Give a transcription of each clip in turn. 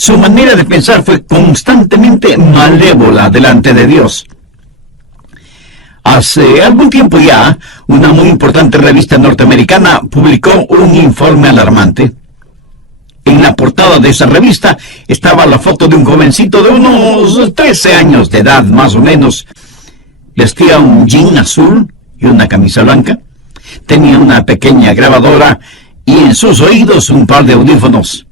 Su manera de pensar fue constantemente malévola delante de Dios. Hace algún tiempo ya, una muy importante revista norteamericana publicó un informe alarmante. En la portada de esa revista estaba la foto de un jovencito de unos 13 años de edad, más o menos. Vestía un jean azul y una camisa blanca. Tenía una pequeña grabadora y en sus oídos un par de audífonos.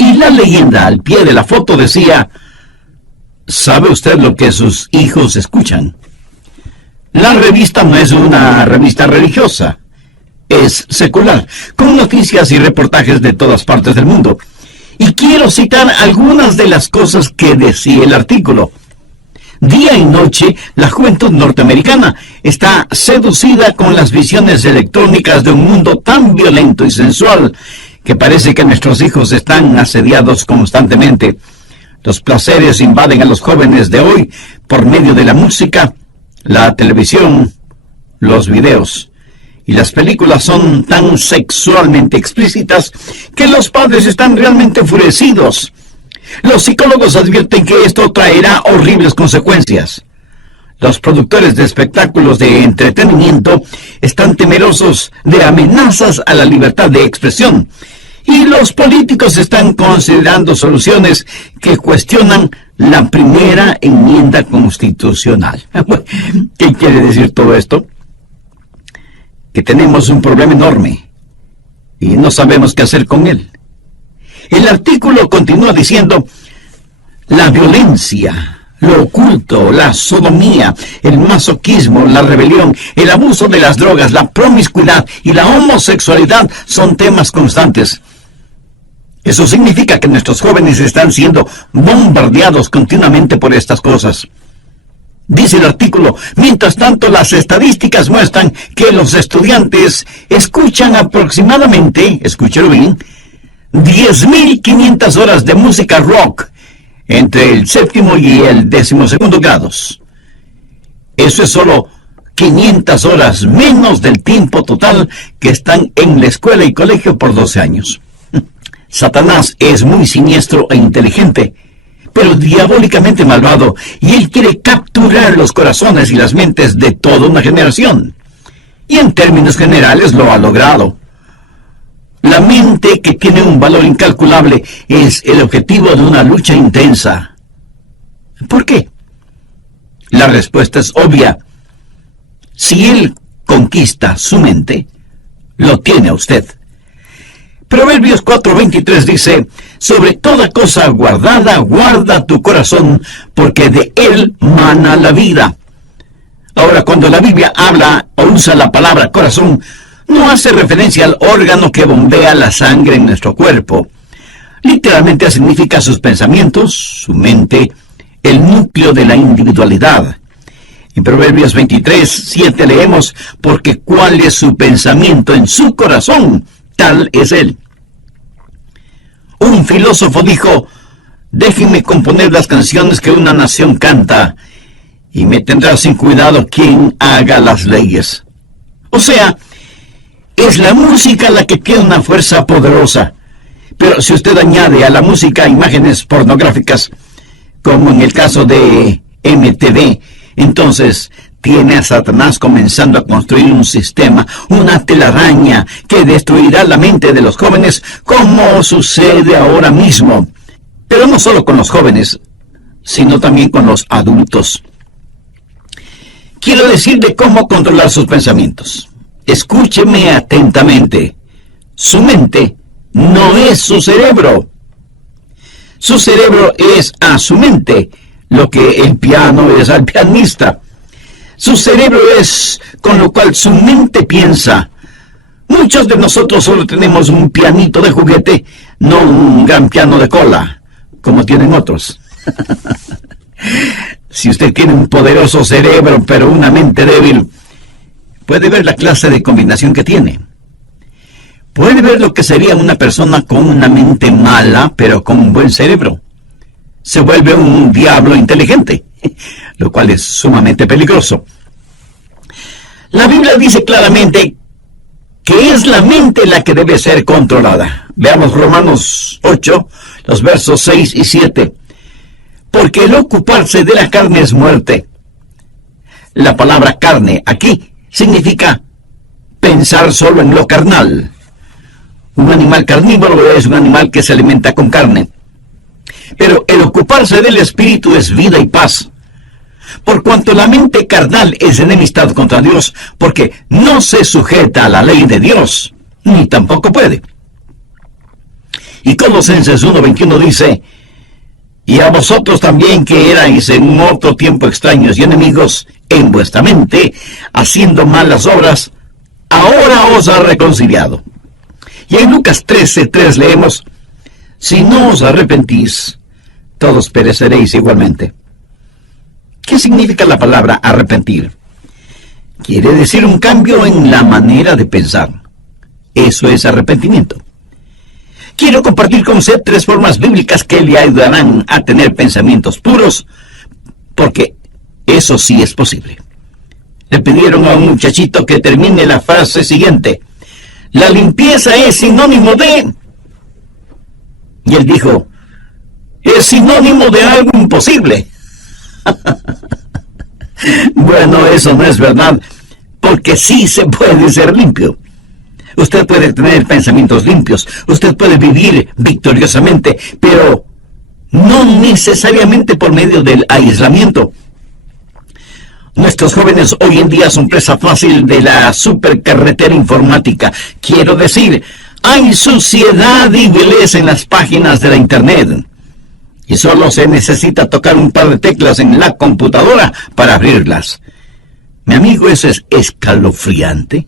Y la leyenda al pie de la foto decía: ¿sabe usted lo que sus hijos escuchan? La revista no es una revista religiosa, es secular, con noticias y reportajes de todas partes del mundo. Y quiero citar algunas de las cosas que decía el artículo. Día y noche, la juventud norteamericana está seducida con las visiones electrónicas de un mundo tan violento y sensual que parece que nuestros hijos están asediados constantemente. Los placeres invaden a los jóvenes de hoy por medio de la música, la televisión, los videos. Y las películas son tan sexualmente explícitas que los padres están realmente enfurecidos. Los psicólogos advierten que esto traerá horribles consecuencias. Los productores de espectáculos de entretenimiento están temerosos de amenazas a la libertad de expresión. Y los políticos están considerando soluciones que cuestionan la primera enmienda constitucional. ¿Qué quiere decir todo esto? Que tenemos un problema enorme y no sabemos qué hacer con él. El artículo continúa diciendo: la violencia, lo oculto, la sodomía, el masoquismo, la rebelión, el abuso de las drogas, la promiscuidad y la homosexualidad son temas constantes. Eso significa que nuestros jóvenes están siendo bombardeados continuamente por estas cosas. Dice el artículo: mientras tanto, las estadísticas muestran que los estudiantes escuchan aproximadamente, escúchelo bien, 10.500 horas de música rock entre el 7º y el 12º grados. Eso es solo 500 horas menos del tiempo total que están en la escuela y colegio por 12 años. Satanás es muy siniestro e inteligente, pero diabólicamente malvado, y él quiere capturar los corazones y las mentes de toda una generación. Y en términos generales lo ha logrado. La mente, que tiene un valor incalculable, es el objetivo de una lucha intensa. ¿Por qué? La respuesta es obvia. Si él conquista su mente, lo tiene a usted. Proverbios 4:23 dice: sobre toda cosa guardada, guarda tu corazón, porque de él mana la vida. Ahora, cuando la Biblia habla o usa la palabra corazón, no hace referencia al órgano que bombea la sangre en nuestro cuerpo. Literalmente significa sus pensamientos, su mente, el núcleo de la individualidad. En Proverbios 23:7 leemos: porque cuál es su pensamiento en su corazón, tal es él. Un filósofo dijo: déjenme componer las canciones que una nación canta, y me tendrá sin cuidado quien haga las leyes. O sea, es la música la que tiene una fuerza poderosa. Pero si usted añade a la música imágenes pornográficas, como en el caso de MTV, entonces tiene a Satanás comenzando a construir un sistema, una telaraña que destruirá la mente de los jóvenes, como sucede ahora mismo. Pero no solo con los jóvenes, sino también con los adultos. Quiero decir de cómo controlar sus pensamientos. Escúcheme atentamente. Su mente no es su cerebro. Su cerebro es a su mente lo que el piano es al pianista. Su cerebro es con lo cual su mente piensa. Muchos de nosotros solo tenemos un pianito de juguete, no un gran piano de cola, como tienen otros. Si usted tiene un poderoso cerebro, pero una mente débil, puede ver la clase de combinación que tiene. Puede ver lo que sería una persona con una mente mala, pero con un buen cerebro. Se vuelve un diablo inteligente, lo cual es sumamente peligroso. La Biblia dice claramente que es la mente la que debe ser controlada. Veamos Romanos 8, los versos 6 y 7. Porque el ocuparse de la carne es muerte. La palabra carne aquí significa pensar solo en lo carnal. Un animal carnívoro es un animal que se alimenta con carne. Pero el ocuparse del espíritu es vida y paz. Por cuanto la mente carnal es enemistad contra Dios, porque no se sujeta a la ley de Dios, ni tampoco puede. Y Colosenses 1:21 dice: y a vosotros también, que erais en otro tiempo extraños y enemigos en vuestra mente, haciendo malas obras, ahora os ha reconciliado. Y en Lucas 13:3 leemos: si no os arrepentís, todos pereceréis igualmente. ¿Qué significa la palabra arrepentir? Quiere decir un cambio en la manera de pensar. Eso es arrepentimiento. Quiero compartir con usted 3 formas bíblicas que le ayudarán a tener pensamientos puros, porque eso sí es posible. Le pidieron a un muchachito que termine la frase siguiente: la limpieza es sinónimo de... Y él dijo: es sinónimo de algo imposible. Bueno, eso no es verdad, porque sí se puede ser limpio. Usted puede tener pensamientos limpios, usted puede vivir victoriosamente, pero no necesariamente por medio del aislamiento. Nuestros jóvenes hoy en día son presa fácil de la supercarretera informática. Quiero decir, hay suciedad y vileza en las páginas de la internet. Y solo se necesita tocar un par de teclas en la computadora para abrirlas. Mi amigo, eso es escalofriante.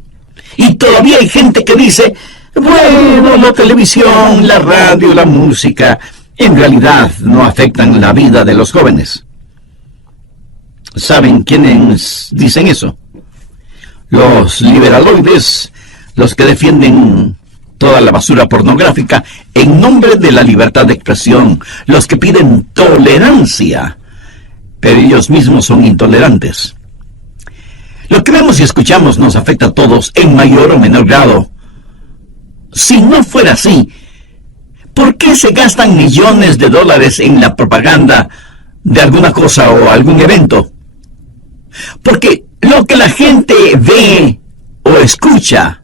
Y todavía hay gente que dice: bueno, la televisión, la radio, la música, en realidad no afectan la vida de los jóvenes. ¿Saben quiénes dicen eso? Los liberaloides, los que defienden toda la basura pornográfica en nombre de la libertad de expresión, los que piden tolerancia, pero ellos mismos son intolerantes. Lo que vemos y escuchamos nos afecta a todos en mayor o menor grado. Si no fuera así, ¿por qué se gastan millones de dólares en la propaganda de alguna cosa o algún evento? Porque lo que la gente ve o escucha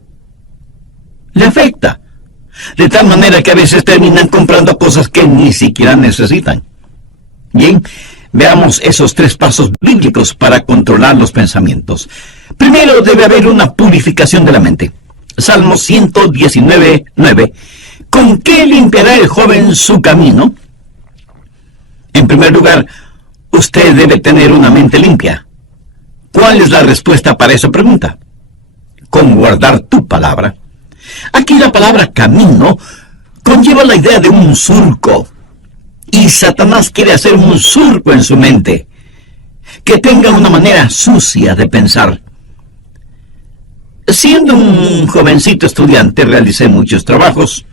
le afecta, de tal manera que a veces terminan comprando cosas que ni siquiera necesitan. Bien, veamos esos 3 pasos bíblicos para controlar los pensamientos. Primero, debe haber una purificación de la mente. Salmo 119:9. ¿Con qué limpiará el joven su camino? En primer lugar, usted debe tener una mente limpia. ¿Cuál es la respuesta para esa pregunta? Con guardar tu palabra. Aquí la palabra camino conlleva la idea de un surco. Y Satanás quiere hacer un surco en su mente, que tenga una manera sucia de pensar. Siendo un jovencito estudiante, realicé muchos trabajos.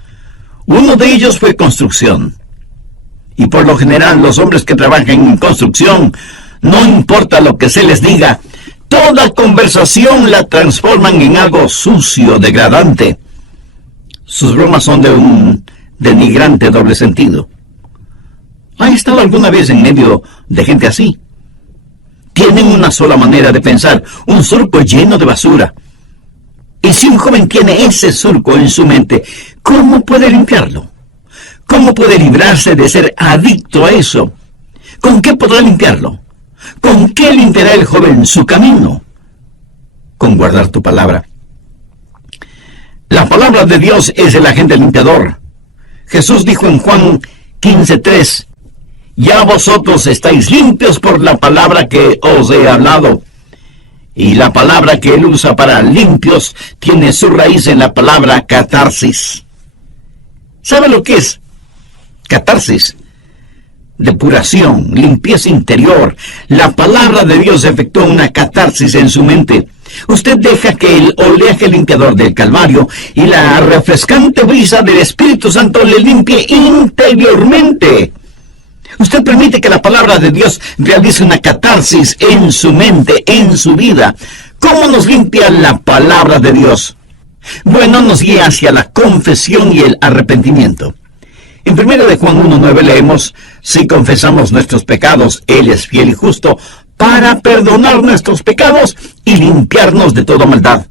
Uno de ellos fue construcción. Y por lo general, los hombres que trabajan en construcción, no importa lo que se les diga, toda conversación la transforman en algo sucio, degradante. Sus bromas son de un denigrante doble sentido. ¿Ha estado alguna vez en medio de gente así? Tienen una sola manera de pensar, un surco lleno de basura. Y si un joven tiene ese surco en su mente, ¿cómo puede limpiarlo? ¿Cómo puede librarse de ser adicto a eso? ¿Con qué podrá limpiarlo? ¿Con qué limpiará el joven su camino? Con guardar tu palabra. La palabra de Dios es el agente limpiador. Jesús dijo en Juan 15:3, ya vosotros estáis limpios por la palabra que os he hablado. Y la palabra que él usa para limpios tiene su raíz en la palabra catarsis. ¿Sabe lo que es? Catarsis. Depuración, limpieza interior. La palabra de Dios efectúa una catarsis en su mente. Usted deja que el oleaje limpiador del Calvario y la refrescante brisa del Espíritu Santo le limpie interiormente. Usted permite que la palabra de Dios realice una catarsis en su mente, en su vida. ¿Cómo nos limpia la palabra de Dios? Bueno, nos guía hacia la confesión y el arrepentimiento. En 1 de Juan 1:9 leemos: si confesamos nuestros pecados, Él es fiel y justo para perdonar nuestros pecados y limpiarnos de toda maldad.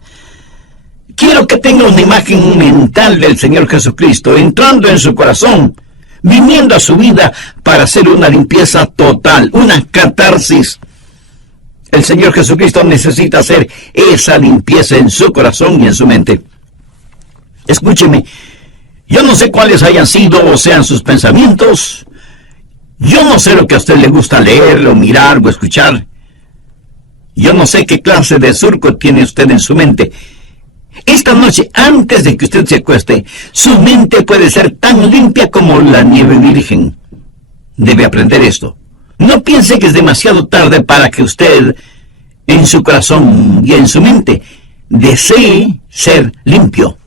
Quiero que tenga una imagen mental del Señor Jesucristo entrando en su corazón, viniendo a su vida para hacer una limpieza total, una catarsis. El Señor Jesucristo necesita hacer esa limpieza en su corazón y en su mente. Escúcheme, yo no sé cuáles hayan sido o sean sus pensamientos. Yo no sé lo que a usted le gusta leer, o mirar, o escuchar. Yo no sé qué clase de surco tiene usted en su mente. Esta noche, antes de que usted se acueste, su mente puede ser tan limpia como la nieve virgen. Debe aprender esto. No piense que es demasiado tarde para que usted, en su corazón y en su mente, desee ser limpio.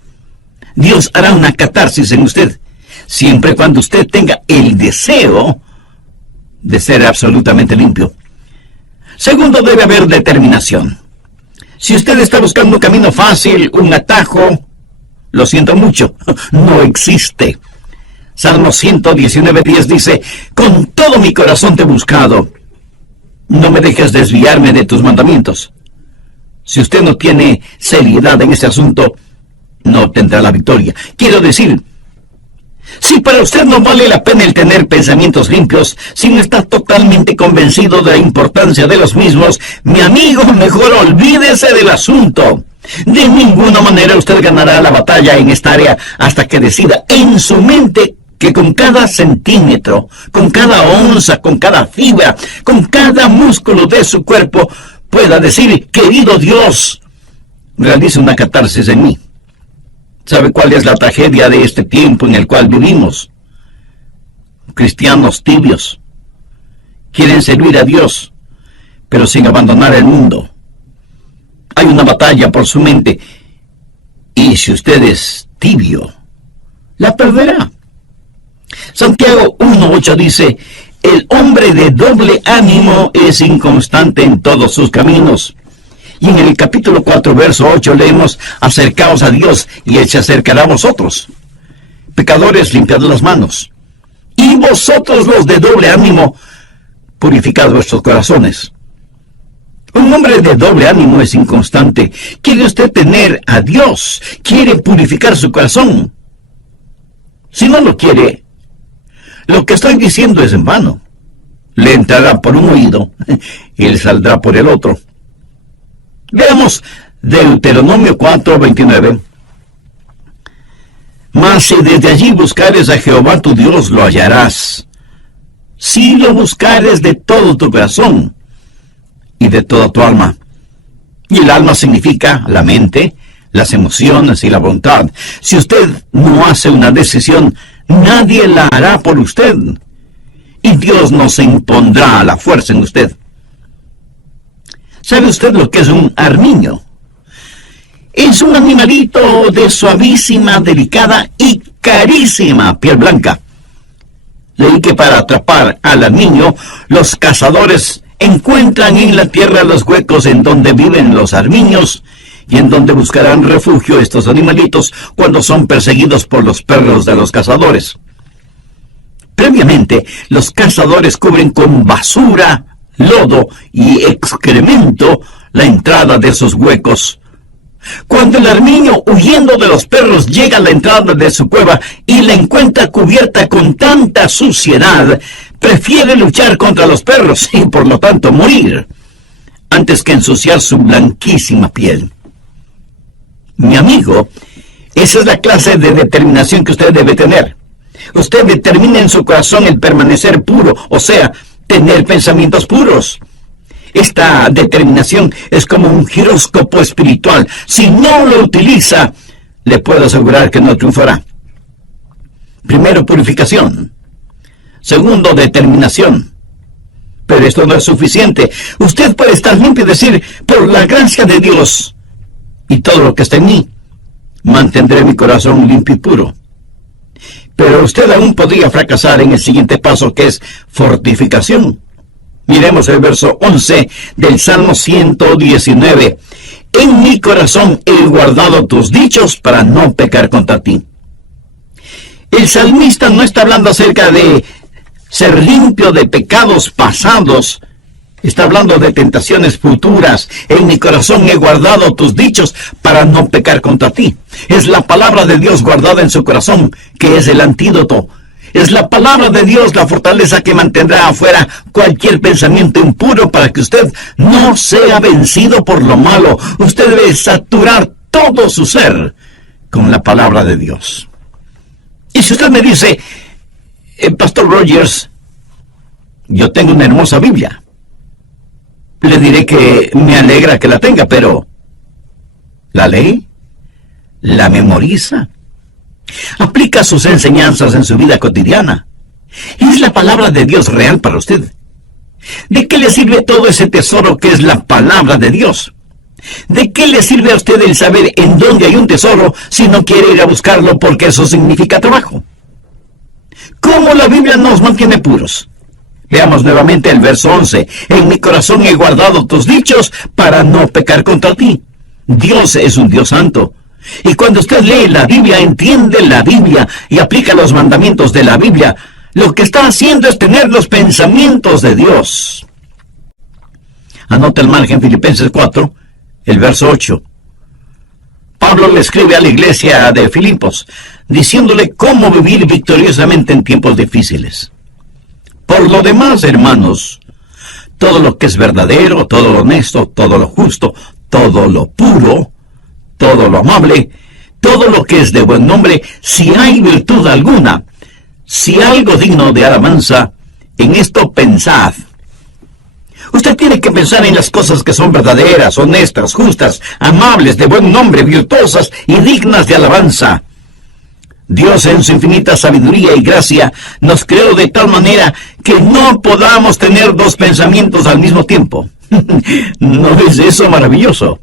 Dios hará una catarsis en usted, siempre y cuando usted tenga el deseo de ser absolutamente limpio. Segundo, debe haber determinación. Si usted está buscando un camino fácil, un atajo, lo siento mucho, no existe. Salmo 119:10 dice: con todo mi corazón te he buscado, no me dejes desviarme de tus mandamientos. Si usted no tiene seriedad en ese asunto, no obtendrá la victoria. Quiero decir, si para usted no vale la pena el tener pensamientos limpios, si no está totalmente convencido de la importancia de los mismos, mi amigo, mejor olvídese del asunto. De ninguna manera usted ganará la batalla en esta área hasta que decida en su mente que con cada centímetro, con cada onza, con cada fibra, con cada músculo de su cuerpo, pueda decir: querido Dios, realiza una catarsis en mí. ¿Sabe cuál es la tragedia de este tiempo en el cual vivimos? Cristianos tibios. Quieren servir a Dios, pero sin abandonar el mundo. Hay una batalla por su mente, y si usted es tibio, la perderá. Santiago 1:8 dice: el hombre de doble ánimo es inconstante en todos sus caminos. Y en el capítulo 4, verso 8 leemos: acercaos a Dios y Él se acercará a vosotros. Pecadores, limpiad las manos. Y vosotros, los de doble ánimo, purificad vuestros corazones. Un hombre de doble ánimo es inconstante. ¿Quiere usted tener a Dios? ¿Quiere purificar su corazón? Si no lo quiere, lo que estoy diciendo es en vano. Le entrará por un oído y le saldrá por el otro. Veamos Deuteronomio 4:29. Mas si desde allí buscares a Jehová tu Dios, lo hallarás, si lo buscares de todo tu corazón y de toda tu alma. Y el alma significa la mente, las emociones y la voluntad. Si usted no hace una decisión, nadie la hará por usted, y Dios no se impondrá a la fuerza en usted. ¿Sabe usted lo que es un armiño? Es un animalito de suavísima, delicada y carísima piel blanca. Leí que para atrapar al armiño, los cazadores encuentran en la tierra los huecos en donde viven los armiños y en donde buscarán refugio estos animalitos cuando son perseguidos por los perros de los cazadores. Previamente, los cazadores cubren con basura, lodo y excremento la entrada de esos huecos. Cuando el armiño, huyendo de los perros, llega a la entrada de su cueva y la encuentra cubierta con tanta suciedad, prefiere luchar contra los perros y por lo tanto morir, antes que ensuciar su blanquísima piel. Mi amigo, esa es la clase de determinación que usted debe tener. Usted determina en su corazón el permanecer puro, o sea, tener pensamientos puros. Esta determinación es como un giróscopo espiritual. Si no lo utiliza, le puedo asegurar que no triunfará. Primero, purificación. Segundo, determinación. Pero esto no es suficiente. Usted puede estar limpio y decir: por la gracia de Dios y todo lo que está en mí, mantendré mi corazón limpio y puro. Pero usted aún podría fracasar en el siguiente paso, que es fortificación. Miremos el verso 11 del Salmo 119. En mi corazón he guardado tus dichos para no pecar contra ti. El salmista no está hablando acerca de ser limpio de pecados pasados. Está hablando de tentaciones futuras. En mi corazón he guardado tus dichos para no pecar contra ti. Es la palabra de Dios guardada en su corazón, que es el antídoto. Es la palabra de Dios la fortaleza que mantendrá afuera cualquier pensamiento impuro para que usted no sea vencido por lo malo. Usted debe saturar todo su ser con la palabra de Dios. Y si usted me dice, Pastor Rogers, yo tengo una hermosa Biblia, le diré que me alegra que la tenga, pero ¿la lee? ¿La memoriza? ¿Aplica sus enseñanzas en su vida cotidiana? ¿Es la palabra de Dios real para usted? ¿De qué le sirve todo ese tesoro que es la palabra de Dios? ¿De qué le sirve a usted el saber en dónde hay un tesoro si no quiere ir a buscarlo porque eso significa trabajo? ¿Cómo la Biblia nos mantiene puros? Veamos nuevamente el verso 11. En mi corazón he guardado tus dichos para no pecar contra ti. Dios es un Dios santo. Y cuando usted lee la Biblia, entiende la Biblia y aplica los mandamientos de la Biblia, lo que está haciendo es tener los pensamientos de Dios. Anota el margen Filipenses 4, el verso 8. Pablo le escribe a la iglesia de Filipos, diciéndole cómo vivir victoriosamente en tiempos difíciles. Por lo demás, hermanos, todo lo que es verdadero, todo lo honesto, todo lo justo, todo lo puro, todo lo amable, todo lo que es de buen nombre, si hay virtud alguna, si algo digno de alabanza, en esto pensad. Usted tiene que pensar en las cosas que son verdaderas, honestas, justas, amables, de buen nombre, virtuosas y dignas de alabanza. Dios en su infinita sabiduría y gracia nos creó de tal manera que no podamos tener dos pensamientos al mismo tiempo. ¿No es eso maravilloso?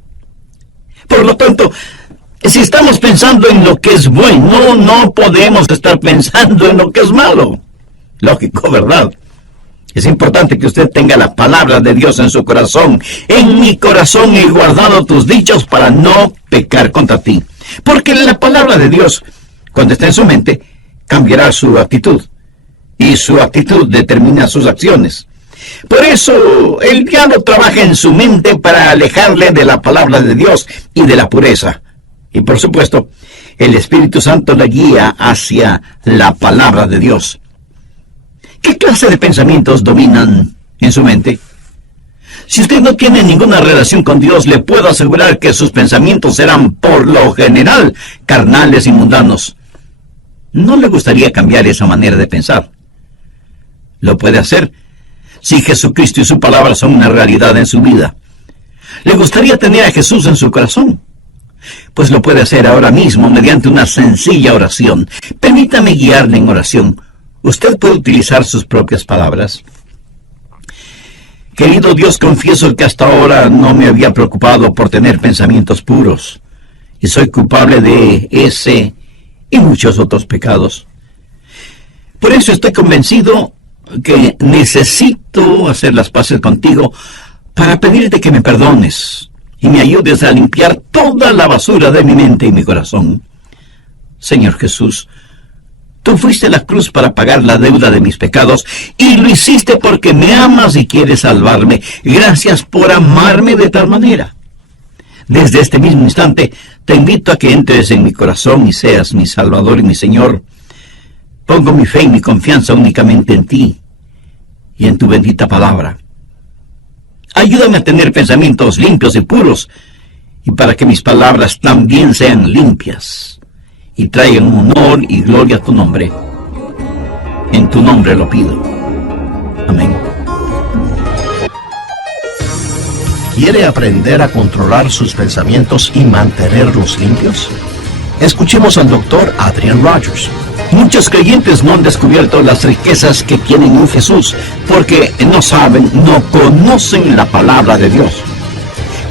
Por lo tanto, si estamos pensando en lo que es bueno, no podemos estar pensando en lo que es malo. Lógico, ¿verdad? Es importante que usted tenga la palabra de Dios en su corazón. En mi corazón he guardado tus dichos para no pecar contra ti. Porque la palabra de Dios, cuando está en su mente, cambiará su actitud. Y su actitud determina sus acciones. Por eso, el diablo trabaja en su mente para alejarle de la palabra de Dios y de la pureza. Y por supuesto, el Espíritu Santo le guía hacia la palabra de Dios. ¿Qué clase de pensamientos dominan en su mente? Si usted no tiene ninguna relación con Dios, le puedo asegurar que sus pensamientos serán, por lo general, carnales y mundanos. ¿No le gustaría cambiar esa manera de pensar? Lo puede hacer si Jesucristo y su palabra son una realidad en su vida. ¿Le gustaría tener a Jesús en su corazón? Pues lo puede hacer ahora mismo mediante una sencilla oración. Permítame guiarle en oración. Usted puede utilizar sus propias palabras. Querido Dios, confieso que hasta ahora no me había preocupado por tener pensamientos puros, y soy culpable de ese y muchos otros pecados. Por eso estoy convencido que necesito hacer las paces contigo para pedirte que me perdones y me ayudes a limpiar toda la basura de mi mente y mi corazón. Señor Jesús, tú fuiste a la cruz para pagar la deuda de mis pecados y lo hiciste porque me amas y quieres salvarme. Gracias por amarme de tal manera. Desde este mismo instante te invito a que entres en mi corazón y seas mi Salvador y mi Señor. Pongo mi fe y mi confianza únicamente en ti y en tu bendita palabra. Ayúdame a tener pensamientos limpios y puros, y para que mis palabras también sean limpias y traigan honor y gloria a tu nombre. En tu nombre lo pido. Amén. ¿Quiere aprender a controlar sus pensamientos y mantenerlos limpios? Escuchemos al Dr. Adrian Rogers. Muchos creyentes no han descubierto las riquezas que tienen en Jesús porque no saben, no conocen la palabra de Dios.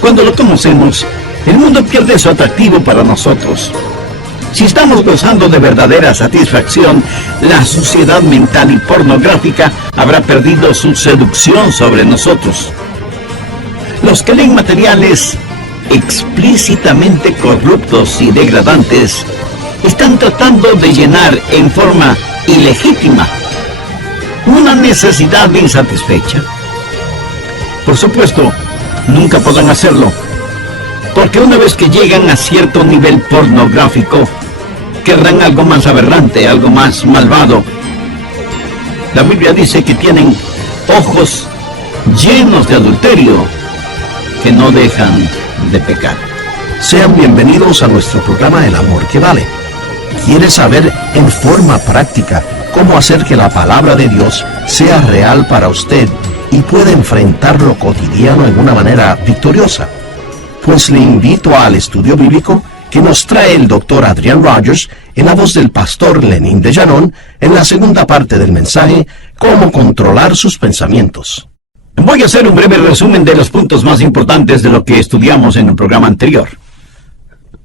Cuando lo conocemos, el mundo pierde su atractivo para nosotros. Si estamos gozando de verdadera satisfacción, la suciedad mental y pornográfica habrá perdido su seducción sobre nosotros. Los que leen materiales explícitamente corruptos y degradantes están tratando de llenar en forma ilegítima una necesidad insatisfecha. Por supuesto, nunca podrán hacerlo, porque una vez que llegan a cierto nivel pornográfico, querrán algo más aberrante, algo más malvado. La Biblia dice que tienen ojos llenos de adulterio, que no dejan de pecar. Sean bienvenidos a nuestro programa El Amor que Vale. ¿Quieres saber en forma práctica cómo hacer que la palabra de Dios sea real para usted y pueda enfrentar lo cotidiano en una manera victoriosa? Pues le invito al estudio bíblico que nos trae el Dr. Adrian Rogers en la voz del pastor Lenín de Llanón en la segunda parte del mensaje Cómo controlar sus pensamientos. Voy a hacer un breve resumen de los puntos más importantes de lo que estudiamos en el programa anterior.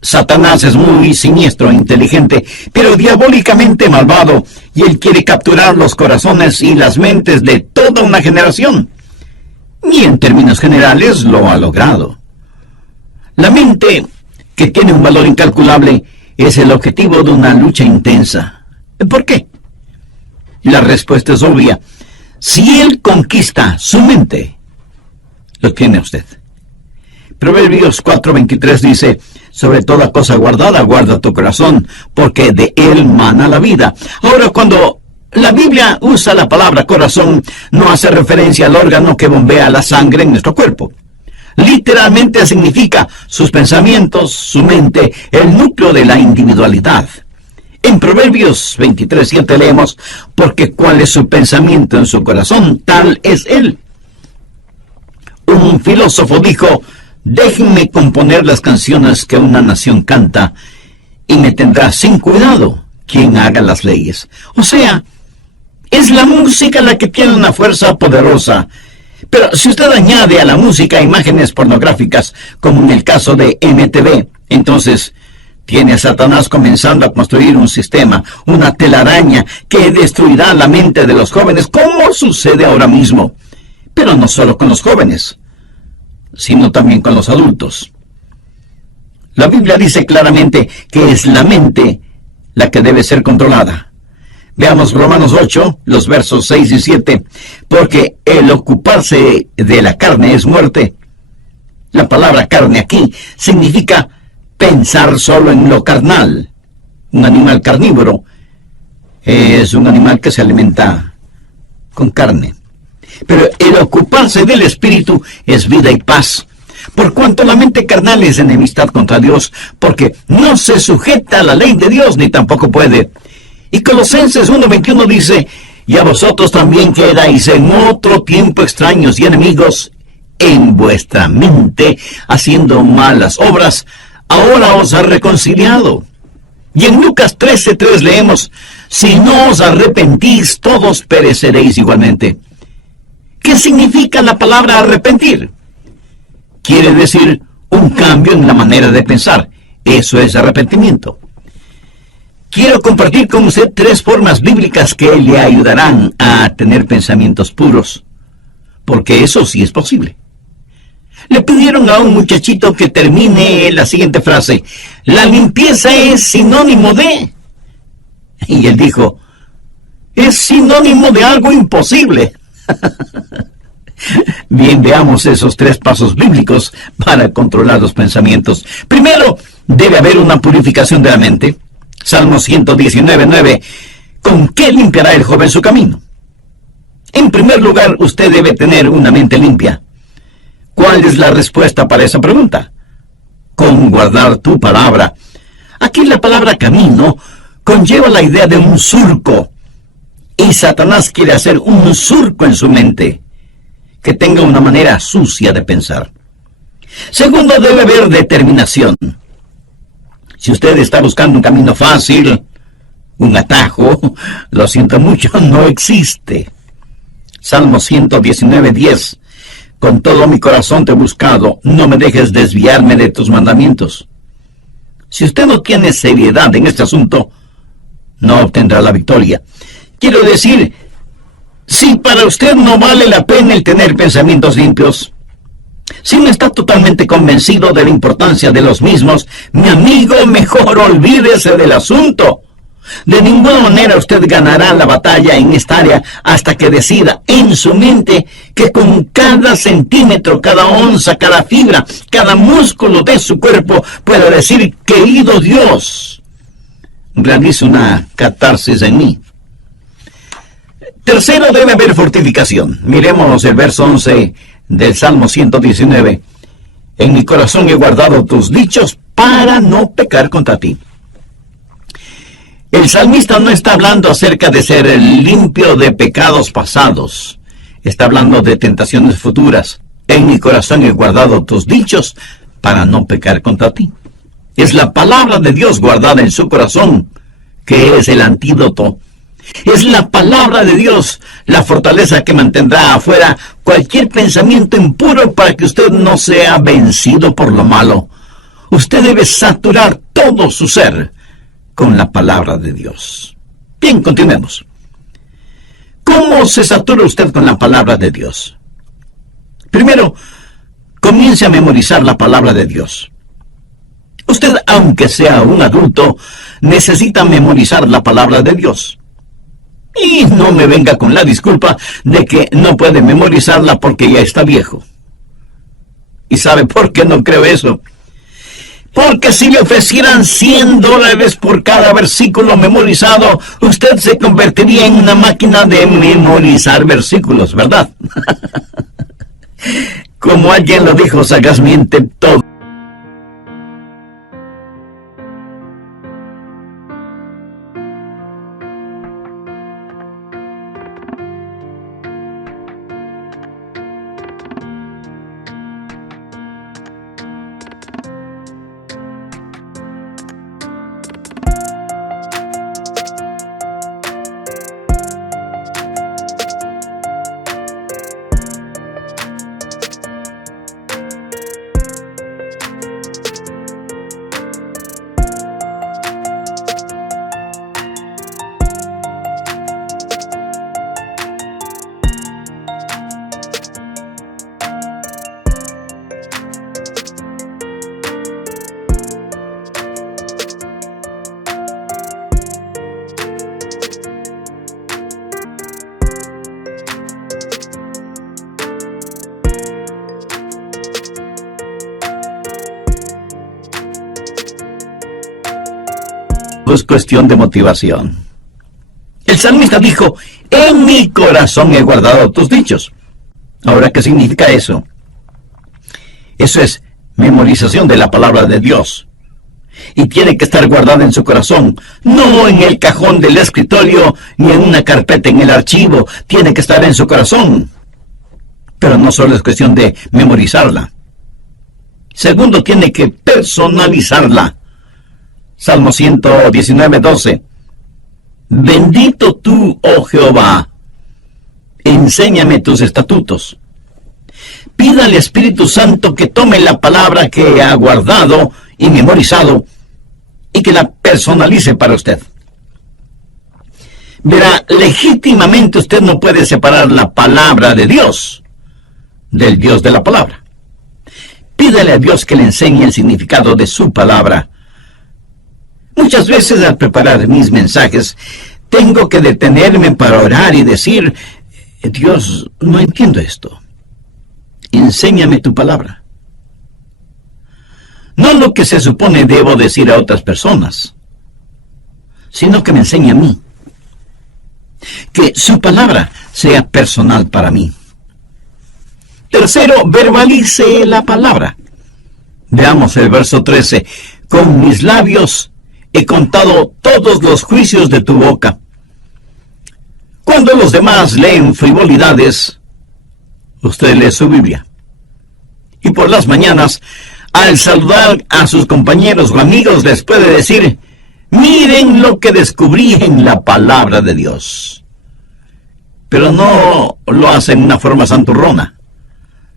Satanás es muy siniestro e inteligente, pero diabólicamente malvado, y él quiere capturar los corazones y las mentes de toda una generación. Y en términos generales lo ha logrado. La mente, que tiene un valor incalculable, es el objetivo de una lucha intensa. ¿Por qué? La respuesta es obvia. Si él conquista su mente, lo tiene usted. Proverbios 4:23 dice: sobre toda cosa guardada, guarda tu corazón, porque de él mana la vida. Ahora, cuando la Biblia usa la palabra corazón, no hace referencia al órgano que bombea la sangre en nuestro cuerpo. Literalmente significa sus pensamientos, su mente, el núcleo de la individualidad. En Proverbios 23:7 leemos: porque cuál es su pensamiento en su corazón, tal es él. Un filósofo dijo: déjenme componer las canciones que una nación canta, y me tendrá sin cuidado quien haga las leyes. O sea, es la música la que tiene una fuerza poderosa. Pero si usted añade a la música imágenes pornográficas, como en el caso de MTV, entonces tiene a Satanás comenzando a construir un sistema, una telaraña que destruirá la mente de los jóvenes, como sucede ahora mismo. Pero no solo con los jóvenes, sino también con los adultos. La Biblia dice claramente que es la mente la que debe ser controlada. Veamos Romanos 8, los versos 6 y 7. Porque el ocuparse de la carne es muerte. La palabra carne aquí significa pensar solo en lo carnal. Un animal carnívoro es un animal que se alimenta con carne. Pero el ocuparse del espíritu es vida y paz. Por cuanto la mente carnal es enemistad contra Dios, porque no se sujeta a la ley de Dios, ni tampoco puede. Y Colosenses 1:21 dice: y a vosotros también que erais en otro tiempo extraños y enemigos en vuestra mente, haciendo malas obras, ahora os ha reconciliado. Y en Lucas 13:3 leemos: si no os arrepentís, todos pereceréis igualmente. ¿Qué significa la palabra arrepentir? Quiere decir un cambio en la manera de pensar. Eso es arrepentimiento. Quiero compartir con usted 3 formas bíblicas que le ayudarán a tener pensamientos puros, porque eso sí es posible. Le pidieron a un muchachito que termine la siguiente frase: la limpieza es sinónimo de... Y él dijo: es sinónimo de algo imposible. Bien, veamos esos 3 pasos bíblicos para controlar los pensamientos. Primero, debe haber una purificación de la mente. Salmo 119:9. ¿Con qué limpiará el joven su camino? En primer lugar, usted debe tener una mente limpia. ¿Cuál es la respuesta para esa pregunta? Con guardar tu palabra. Aquí la palabra camino conlleva la idea de un surco. Y Satanás quiere hacer un surco en su mente, que tenga una manera sucia de pensar. Segundo, debe haber determinación. Si usted está buscando un camino fácil, un atajo, lo siento mucho, no existe. Salmo 119:10. Con todo mi corazón te he buscado, no me dejes desviarme de tus mandamientos. Si usted no tiene seriedad en este asunto, no obtendrá la victoria. Quiero decir, si para usted no vale la pena el tener pensamientos limpios, Si no está totalmente convencido de la importancia de los mismos, mi amigo, mejor olvídese del asunto. De ninguna manera usted ganará la batalla en esta área hasta que decida en su mente que con cada centímetro, cada onza, cada fibra, cada músculo de su cuerpo pueda decir: querido Dios, realiza una catarsis en mí. Tercero, debe haber fortificación. Miremos el verso 11 del Salmo 119. En mi corazón he guardado tus dichos para no pecar contra ti. El salmista no está hablando acerca de ser limpio de pecados pasados. Está hablando de tentaciones futuras. En mi corazón he guardado tus dichos para no pecar contra ti. Es la palabra de Dios guardada en su corazón que es el antídoto. Es la palabra de Dios la fortaleza que mantendrá afuera cualquier pensamiento impuro para que usted no sea vencido por lo malo. Usted debe saturar todo su ser con la palabra de Dios. Bien, continuemos. ¿Cómo se satura usted con la palabra de Dios? Primero, comience a memorizar la palabra de Dios. Usted, aunque sea un adulto, necesita memorizar la palabra de Dios. Y no me venga con la disculpa de que no puede memorizarla porque ya está viejo. ¿Y sabe por qué no creo eso? Porque si le ofrecieran $100 por cada versículo memorizado, usted se convertiría en una máquina de memorizar versículos, ¿verdad? Como alguien lo dijo sagazmente, todo. Es cuestión de motivación. El salmista dijo: en mi corazón he guardado tus dichos. Ahora, ¿qué significa eso? Eso es memorización de la palabra de Dios. Y tiene que estar guardada en su corazón, no en el cajón del escritorio, ni en una carpeta en el archivo. Tiene que estar en su corazón. Pero no solo es cuestión de memorizarla. Segundo, tiene que personalizarla. Salmo 119, 12. Bendito tú, oh Jehová, enséñame tus estatutos. Pida al Espíritu Santo que tome la palabra que ha guardado y memorizado y que la personalice para usted. Verá, legítimamente usted no puede separar la palabra de Dios del Dios de la palabra. Pídale a Dios que le enseñe el significado de su palabra. Muchas veces al preparar mis mensajes, tengo que detenerme para orar y decir: Dios, no entiendo esto. Enséñame tu palabra. No lo que se supone debo decir a otras personas, sino que me enseñe a mí. Que su palabra sea personal para mí. Tercero, verbalice la palabra. Veamos el verso 13. Con mis labios he contado todos los juicios de tu boca. Cuando los demás leen frivolidades, usted lee su Biblia. Y por las mañanas, al saludar a sus compañeros o amigos, les puede decir: miren lo que descubrí en la palabra de Dios. Pero no lo hace en una forma santurrona,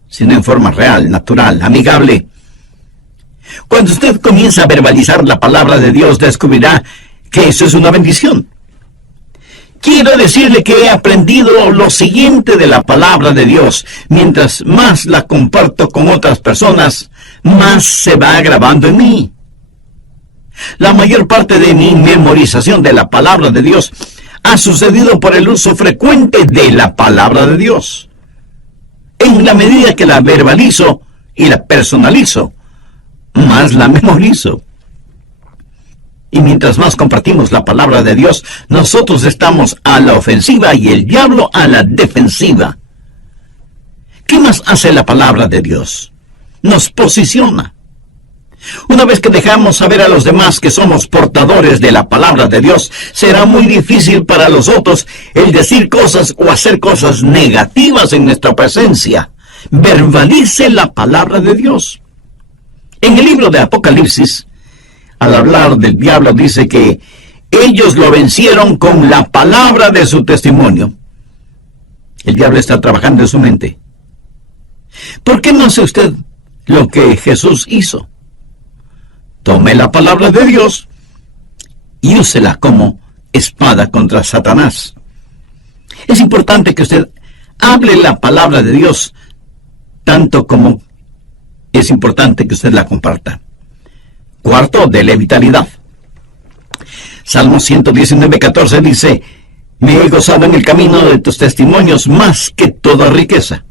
sino en forma real, natural, amigable. Cuando usted comienza a verbalizar la palabra de Dios, descubrirá que eso es una bendición. Quiero decirle que he aprendido lo siguiente de la palabra de Dios. Mientras más la comparto con otras personas, más se va grabando en mí. La mayor parte de mi memorización de la palabra de Dios ha sucedido por el uso frecuente de la palabra de Dios. En la medida que la verbalizo y la personalizo, más la memorizo. Y mientras más compartimos la palabra de Dios, nosotros estamos a la ofensiva y el diablo a la defensiva. ¿Qué más hace la palabra de Dios? Nos posiciona. Una vez que dejamos saber a los demás que somos portadores de la palabra de Dios, será muy difícil para los otros el decir cosas o hacer cosas negativas en nuestra presencia. Verbalice la palabra de Dios. En el libro de Apocalipsis, al hablar del diablo, dice que ellos lo vencieron con la palabra de su testimonio. El diablo está trabajando en su mente. ¿Por qué no hace usted lo que Jesús hizo? Tome la palabra de Dios y úsela como espada contra Satanás. Es importante que usted hable la palabra de Dios, tanto como es importante que usted la comparta. Cuarto, dele vitalidad. Salmo 119:14 dice: me he gozado en el camino de tus testimonios más que toda riqueza.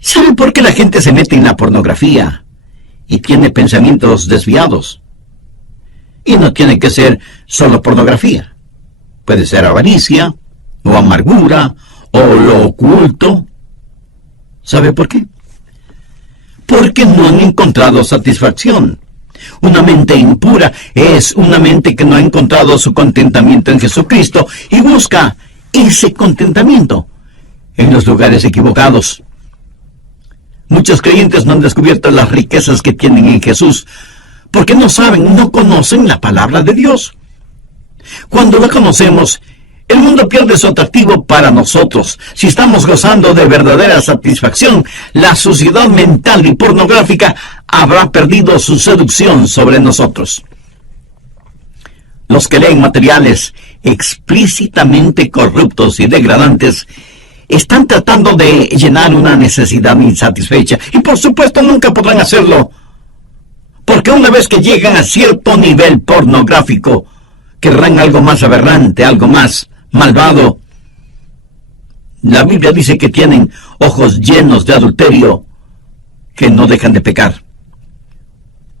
¿Sabe por qué la gente se mete en la pornografía y tiene pensamientos desviados? Y no tiene que ser solo pornografía. Puede ser avaricia, o amargura, o lo oculto. ¿Sabe por qué? Porque no han encontrado satisfacción. Una mente impura es una mente que no ha encontrado su contentamiento en Jesucristo y busca ese contentamiento en los lugares equivocados. Muchos creyentes no han descubierto las riquezas que tienen en Jesús porque no saben, no conocen la palabra de Dios. Cuando la conocemos, el mundo pierde su atractivo para nosotros. Si estamos gozando de verdadera satisfacción, la suciedad mental y pornográfica habrá perdido su seducción sobre nosotros. Los que leen materiales explícitamente corruptos y degradantes están tratando de llenar una necesidad insatisfecha. Y por supuesto nunca podrán hacerlo, porque una vez que llegan a cierto nivel pornográfico, querrán algo más aberrante, algo más malvado. La Biblia dice que tienen ojos llenos de adulterio que no dejan de pecar.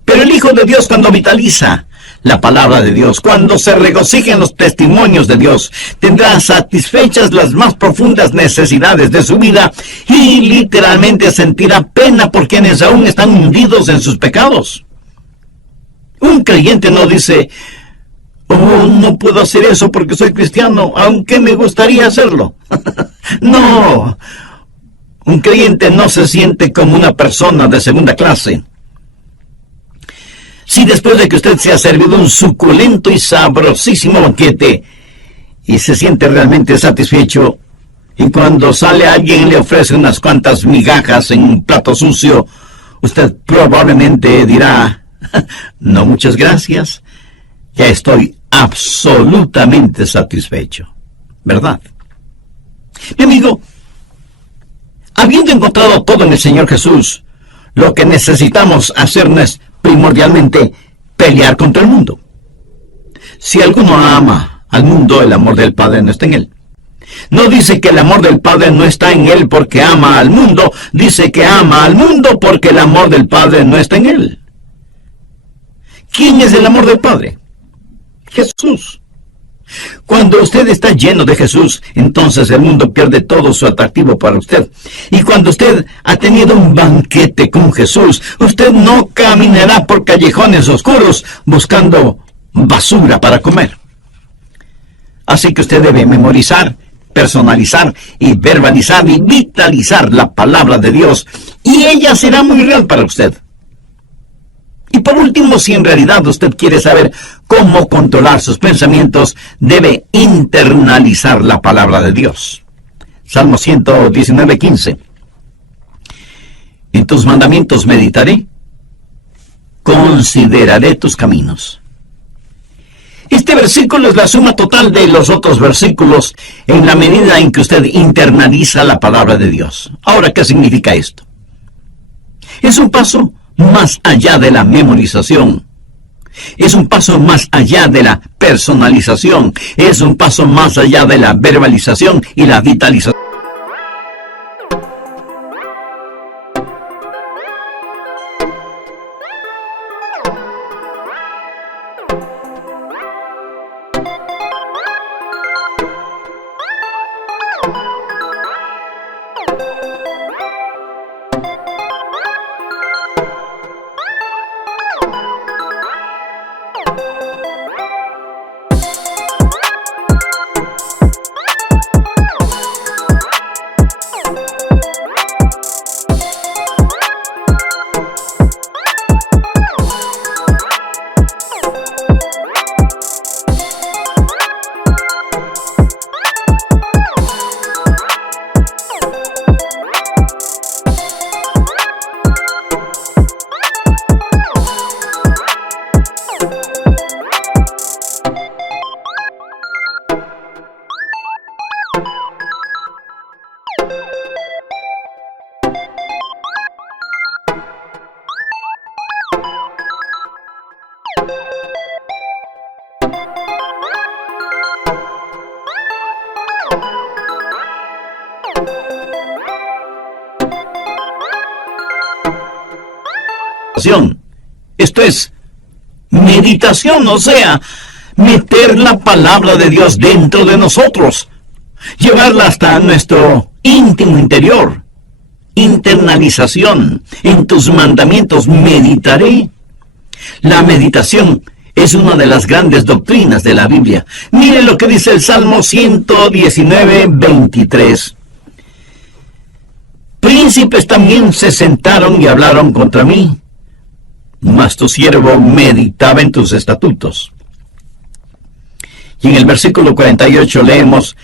Pero el Hijo de Dios, cuando vitaliza la palabra de Dios, cuando se regocija en los testimonios de Dios, tendrá satisfechas las más profundas necesidades de su vida y literalmente sentirá pena por quienes aún están hundidos en sus pecados. Un creyente no dice: oh, no puedo hacer eso porque soy cristiano, aunque me gustaría hacerlo. No, un creyente no se siente como una persona de segunda clase. Si después de que usted se ha servido un suculento y sabrosísimo banquete y se siente realmente satisfecho, y cuando sale alguien y le ofrece unas cuantas migajas en un plato sucio, usted probablemente dirá: no, muchas gracias, ya estoy absolutamente satisfecho, ¿verdad? Mi amigo, habiendo encontrado todo en el Señor Jesús, lo que necesitamos hacer no es primordialmente pelear contra el mundo. Si alguno ama al mundo, el amor del Padre no está en él. No dice que el amor del Padre no está en él porque ama al mundo, dice que ama al mundo porque el amor del Padre no está en él. ¿Quién es el amor del Padre? Jesús. Cuando usted está lleno de Jesús, entonces el mundo pierde todo su atractivo para usted. Y cuando usted ha tenido un banquete con Jesús, usted no caminará por callejones oscuros buscando basura para comer. Así que usted debe memorizar, personalizar y verbalizar y vitalizar la palabra de Dios, y ella será muy real para usted. Y por último, si en realidad usted quiere saber cómo controlar sus pensamientos, debe internalizar la palabra de Dios. Salmo 119:15. En tus mandamientos meditaré, consideraré tus caminos. Este versículo es la suma total de los otros versículos en la medida en que usted internaliza la palabra de Dios. Ahora, ¿qué significa esto? Es un paso más allá de la memorización. Es un paso más allá de la personalización. Es un paso más allá de la verbalización y la vitalización. Esto es meditación, o sea, meter la palabra de Dios dentro de nosotros, llevarla hasta nuestro íntimo interior. Internalización. En tus mandamientos meditaré. La meditación es una de las grandes doctrinas de la Biblia. Mire lo que dice el Salmo 119, 23. Príncipes también se sentaron y hablaron contra mí, mas tu siervo meditaba en tus estatutos. Y en el versículo 48 leemos: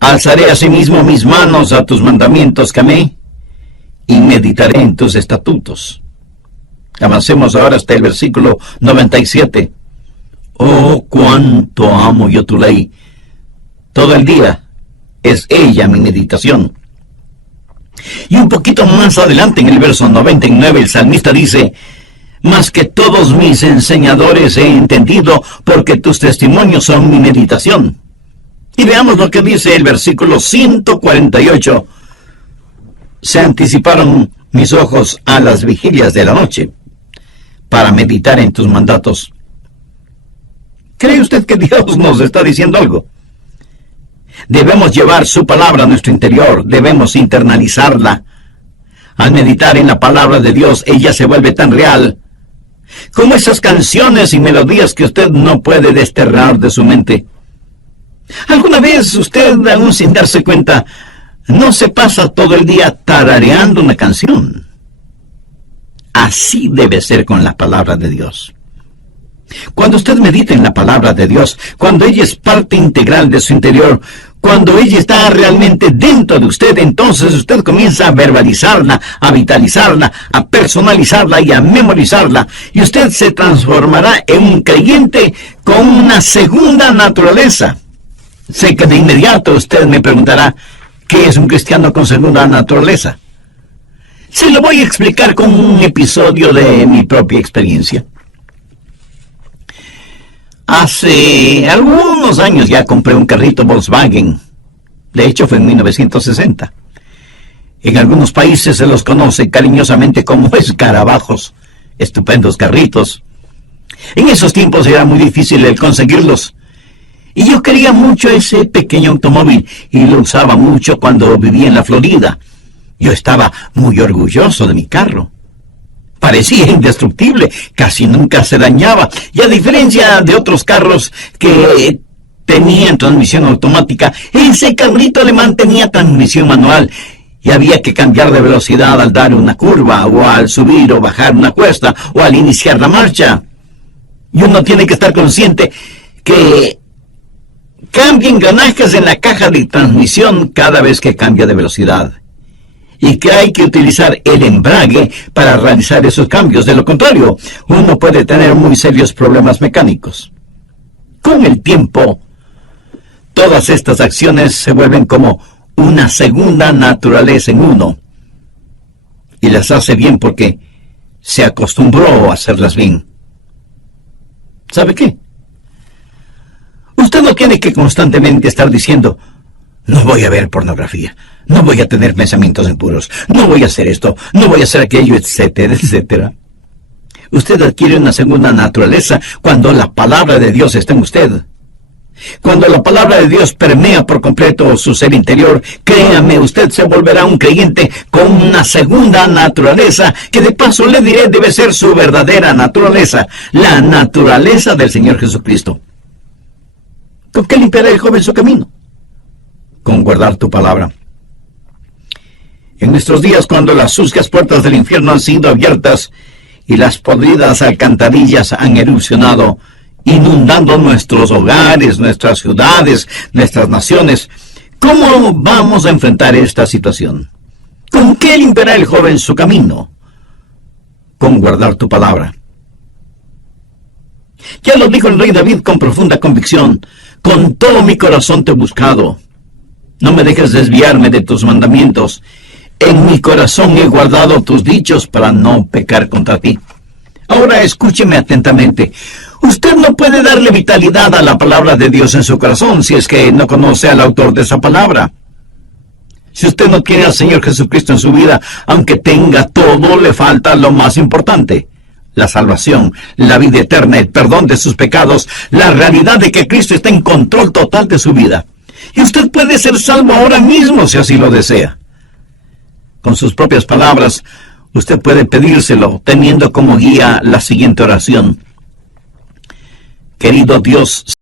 alzaré asimismo mis manos a tus mandamientos que amé, y meditaré en tus estatutos. Avancemos ahora hasta el versículo 97. Oh, cuánto amo yo tu ley. Todo el día es ella mi meditación. Y un poquito más adelante, en el verso 99, el salmista dice: más que todos mis enseñadores he entendido, porque tus testimonios son mi meditación. Y veamos lo que dice el versículo 148. Se anticiparon mis ojos a las vigilias de la noche, para meditar en tus mandatos. ¿Cree usted que Dios nos está diciendo algo? Debemos llevar su palabra a nuestro interior, debemos internalizarla. Al meditar en la palabra de Dios, ella se vuelve tan real como esas canciones y melodías que usted no puede desterrar de su mente. ¿Alguna vez usted, aún sin darse cuenta, no se pasa todo el día tarareando una canción? Así debe ser con la palabra de Dios. Cuando usted medita en la palabra de Dios, cuando ella es parte integral de su interior, cuando ella está realmente dentro de usted, entonces usted comienza a verbalizarla, a vitalizarla, a personalizarla y a memorizarla. Y usted se transformará en un creyente con una segunda naturaleza. Sé que de inmediato usted me preguntará: ¿qué es un cristiano con segunda naturaleza? Se lo voy a explicar con un episodio de mi propia experiencia. Hace algunos años ya compré un carrito Volkswagen. De hecho, fue en 1960. En algunos países se los conoce cariñosamente como escarabajos. Estupendos carritos. En esos tiempos era muy difícil el conseguirlos. Y yo quería mucho ese pequeño automóvil y lo usaba mucho cuando vivía en la Florida. Yo estaba muy orgulloso de mi carro. Parecía indestructible, casi nunca se dañaba, y a diferencia de otros carros que tenían transmisión automática, ese carrito alemán tenía transmisión manual, y había que cambiar de velocidad al dar una curva, o al subir o bajar una cuesta, o al iniciar la marcha. Y uno tiene que estar consciente que cambia engranajes en la caja de transmisión cada vez que cambia de velocidad, y que hay que utilizar el embrague para realizar esos cambios. De lo contrario, uno puede tener muy serios problemas mecánicos. Con el tiempo, todas estas acciones se vuelven como una segunda naturaleza en uno. Y las hace bien porque se acostumbró a hacerlas bien. ¿Sabe qué? Usted no tiene que constantemente estar diciendo: no voy a ver pornografía, no voy a tener pensamientos impuros, no voy a hacer esto, no voy a hacer aquello, etcétera, etcétera. Usted adquiere una segunda naturaleza cuando la palabra de Dios está en usted. Cuando la palabra de Dios permea por completo su ser interior, créame, usted se volverá un creyente con una segunda naturaleza, que de paso le diré debe ser su verdadera naturaleza, la naturaleza del Señor Jesucristo. ¿Con qué limpiará el joven su camino? Con guardar tu palabra. En nuestros días, cuando las sucias puertas del infierno han sido abiertas y las podridas alcantarillas han erupcionado, inundando nuestros hogares, nuestras ciudades, nuestras naciones, ¿cómo vamos a enfrentar esta situación? ¿Con qué limpiará el joven su camino? Con guardar tu palabra. Ya lo dijo el rey David con profunda convicción: con todo mi corazón te he buscado. No me dejes desviarme de tus mandamientos. En mi corazón he guardado tus dichos para no pecar contra ti. Ahora escúcheme atentamente. Usted no puede darle vitalidad a la palabra de Dios en su corazón si es que no conoce al autor de esa palabra. Si usted no tiene al Señor Jesucristo en su vida, aunque tenga todo, le falta lo más importante: la salvación, la vida eterna, el perdón de sus pecados, la realidad de que Cristo está en control total de su vida. Y usted puede ser salvo ahora mismo si así lo desea. Con sus propias palabras, usted puede pedírselo teniendo como guía la siguiente oración: querido Dios,